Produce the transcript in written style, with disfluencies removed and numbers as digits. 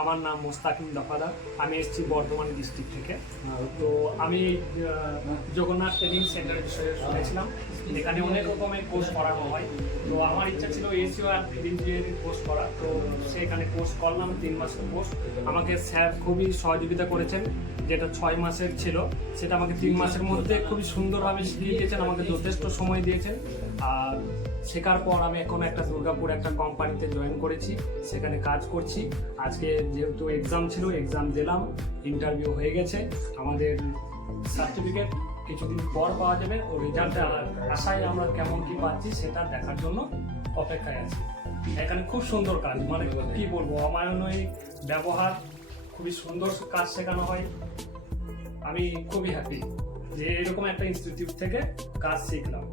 আমার নাম মোস্তাকিম দফাদার। আমি এসেছি বর্ধমান ডিস্ট্রিক্ট থেকে। তো আমি জগন্নাথ ট্রেনিং সেন্টারের বিষয়ে শুনেছিলাম, এখানে অনেক রকমের কোর্স করানো হয়। তো আমার ইচ্ছা ছিল এসিও আর ইঞ্জিনিয়ারিং কোর্স করা, তো সেখানে কোর্স করলাম 3 মাসের কোর্স। আমাকে স্যার খুবই সহযোগিতা করেছেন, যেটা 6 মাসের ছিল সেটা আমাকে 3 মাসের মধ্যে খুবই সুন্দরভাবে শিখিয়ে দিয়েছেন, আমাকে যথেষ্ট সময় দিয়েছেন। আর শেখার পর আমি এখন একটা দুর্গাপুর একটা কোম্পানিতে জয়েন করেছি, সেখানে কাজ করছি। আজকে যেহেতু এক্সাম ছিল, এক্সাম দিলাম, ইন্টারভিউ হয়ে গেছে। আমাদের সার্টিফিকেট কিছুদিন পর পাওয়া যাবে, ও রেজাল্টের আশায় আমরা কেমন কি পাচ্ছি সেটা দেখার জন্য অপেক্ষায় আছি। এখানে খুব সুন্দর কাজ, মানে কি বলবো, অমানবিক ব্যবহার, খুবই সুন্দর কাজ শেখানো হয়। আমি খুবই হ্যাপি যে এরকম একটা ইনস্টিটিউট থেকে কাজ শিখলাম।